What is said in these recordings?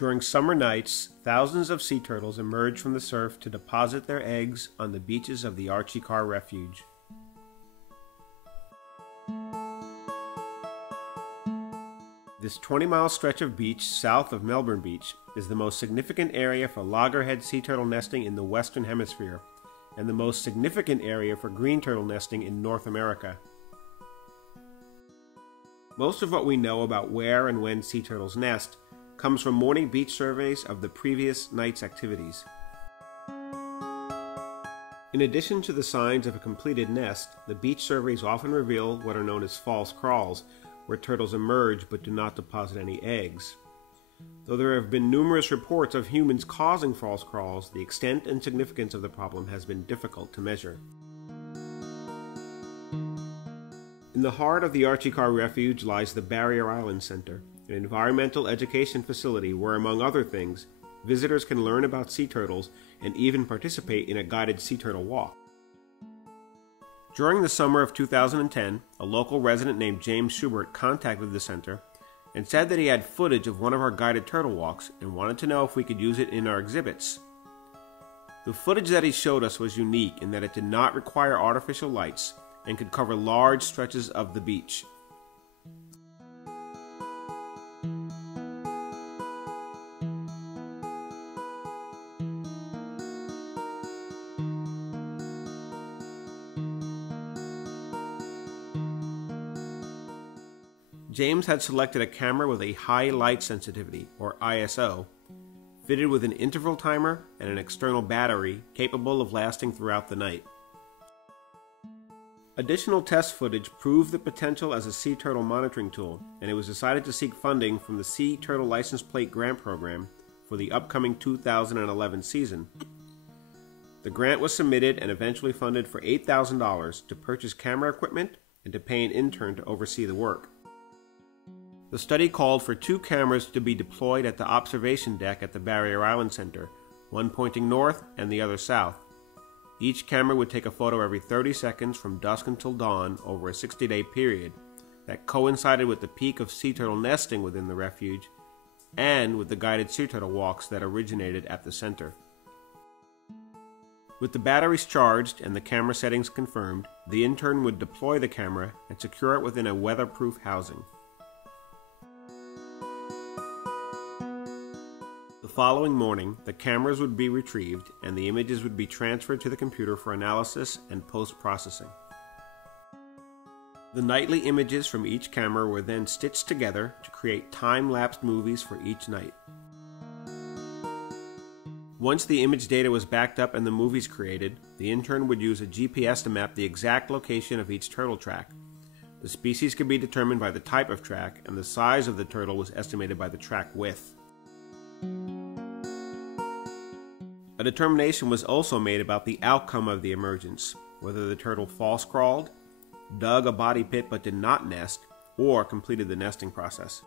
During summer nights, thousands of sea turtles emerge from the surf to deposit their eggs on the beaches of the Archie Carr Refuge. This 20-mile stretch of beach south of Melbourne Beach is the most significant area for loggerhead sea turtle nesting in the Western Hemisphere, and the most significant area for green turtle nesting in North America. Most of what we know about where and when sea turtles nest comes from morning beach surveys of the previous night's activities. In addition to the signs of a completed nest, the beach surveys often reveal what are known as false crawls, where turtles emerge but do not deposit any eggs. Though there have been numerous reports of humans causing false crawls, the extent and significance of the problem has been difficult to measure. In the heart of the Archie Carr Refuge lies the Barrier Island Center, an environmental education facility where, among other things, visitors can learn about sea turtles and even participate in a guided sea turtle walk. During the summer of 2010, a local resident named James Schubert contacted the center and said that he had footage of one of our guided turtle walks and wanted to know if we could use it in our exhibits. The footage that he showed us was unique in that it did not require artificial lights and could cover large stretches of the beach. James had selected a camera with a high light sensitivity, or ISO, fitted with an interval timer and an external battery capable of lasting throughout the night. Additional test footage proved the potential as a sea turtle monitoring tool, and it was decided to seek funding from the Sea Turtle License Plate Grant Program for the upcoming 2011 season. The grant was submitted and eventually funded for $8,000 to purchase camera equipment and to pay an intern to oversee the work. The study called for 2 cameras to be deployed at the observation deck at the Barrier Island Center, one pointing north and the other south. Each camera would take a photo every 30 seconds from dusk until dawn over a 60-day period that coincided with the peak of sea turtle nesting within the refuge and with the guided sea turtle walks that originated at the center. With the batteries charged and the camera settings confirmed, the intern would deploy the camera and secure it within a weatherproof housing. The following morning, the cameras would be retrieved and the images would be transferred to the computer for analysis and post-processing. The nightly images from each camera were then stitched together to create time-lapse movies for each night. Once the image data was backed up and the movies created, the intern would use a GPS to map the exact location of each turtle track. The species could be determined by the type of track, and the size of the turtle was estimated by the track width. A determination was also made about the outcome of the emergence, whether the turtle false crawled, dug a body pit but did not nest, or completed the nesting process.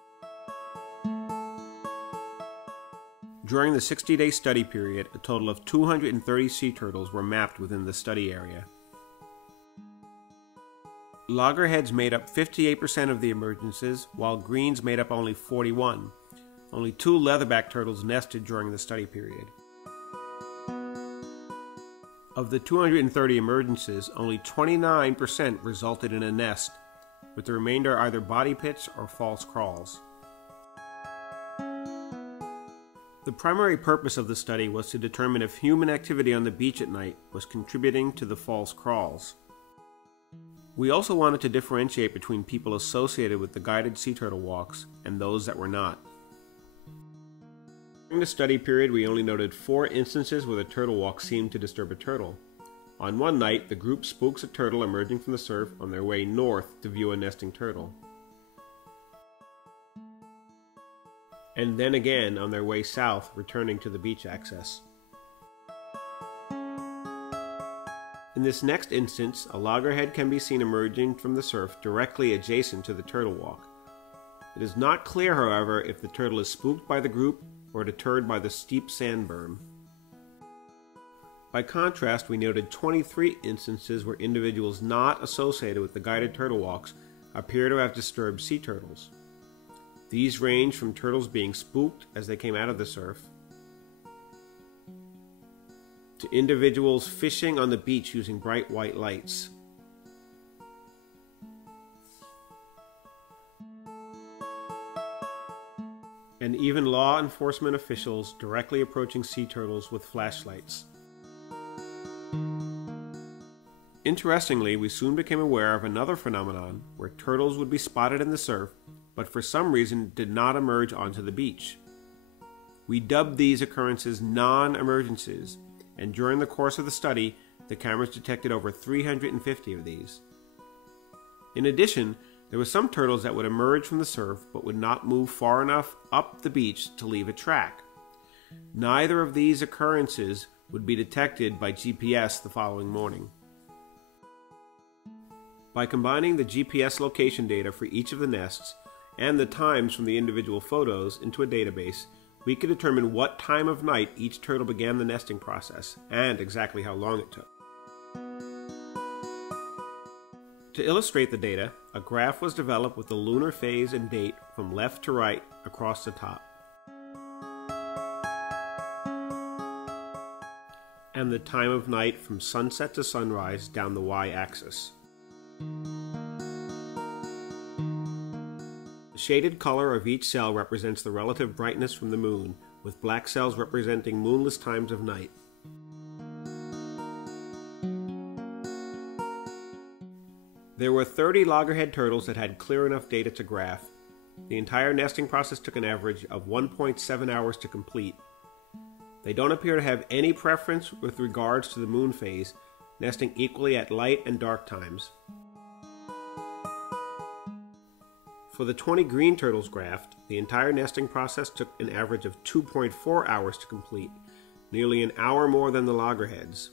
During the 60-day study period, a total of 230 sea turtles were mapped within the study area. Loggerheads made up 58% of the emergences, while greens made up only 41%. Only 2 leatherback turtles nested during the study period. Of the 230 emergences, only 29% resulted in a nest, with the remainder either body pits or false crawls. The primary purpose of the study was to determine if human activity on the beach at night was contributing to the false crawls. We also wanted to differentiate between people associated with the guided sea turtle walks and those that were not. During the study period, we only noted 4 instances where the turtle walk seemed to disturb a turtle. On one night, the group spooks a turtle emerging from the surf on their way north to view a nesting turtle. And then again on their way south, returning to the beach access. In this next instance, a loggerhead can be seen emerging from the surf directly adjacent to the turtle walk. It is not clear, however, if the turtle is spooked by the group or deterred by the steep sand berm. By contrast, we noted 23 instances where individuals not associated with the guided turtle walks appear to have disturbed sea turtles. These range from turtles being spooked as they came out of the surf, to individuals fishing on the beach using bright white lights. And even law enforcement officials directly approaching sea turtles with flashlights. Interestingly, we soon became aware of another phenomenon where turtles would be spotted in the surf, but for some reason did not emerge onto the beach. We dubbed these occurrences non-emergences, and during the course of the study, the cameras detected over 350 of these. In addition, there were some turtles that would emerge from the surf but would not move far enough up the beach to leave a track. Neither of these occurrences would be detected by GPS the following morning. By combining the GPS location data for each of the nests and the times from the individual photos into a database, we could determine what time of night each turtle began the nesting process and exactly how long it took. To illustrate the data, a graph was developed with the lunar phase and date from left to right across the top, and the time of night from sunset to sunrise down the y-axis. The shaded color of each cell represents the relative brightness from the moon, with black cells representing moonless times of night. There were 30 loggerhead turtles that had clear enough data to graph. The entire nesting process took an average of 1.7 hours to complete. They don't appear to have any preference with regards to the moon phase, nesting equally at light and dark times. For the 20 green turtles graphed, the entire nesting process took an average of 2.4 hours to complete, nearly an hour more than the loggerheads.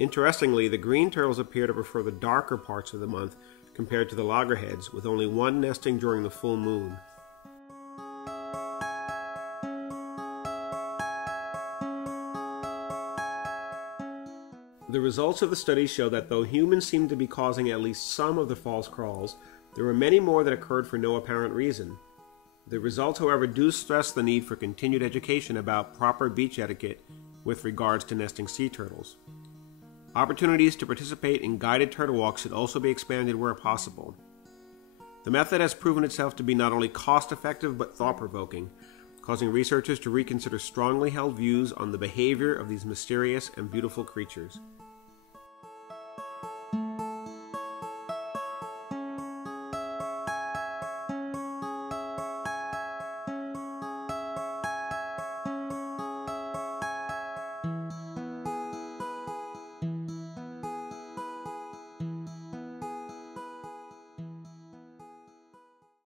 Interestingly, the green turtles appear to prefer the darker parts of the month compared to the loggerheads, with only one nesting during the full moon. The results of the study show that though humans seem to be causing at least some of the false crawls, there were many more that occurred for no apparent reason. The results, however, do stress the need for continued education about proper beach etiquette with regards to nesting sea turtles. Opportunities to participate in guided turtle walks should also be expanded where possible. The method has proven itself to be not only cost-effective but thought-provoking, causing researchers to reconsider strongly held views on the behavior of these mysterious and beautiful creatures.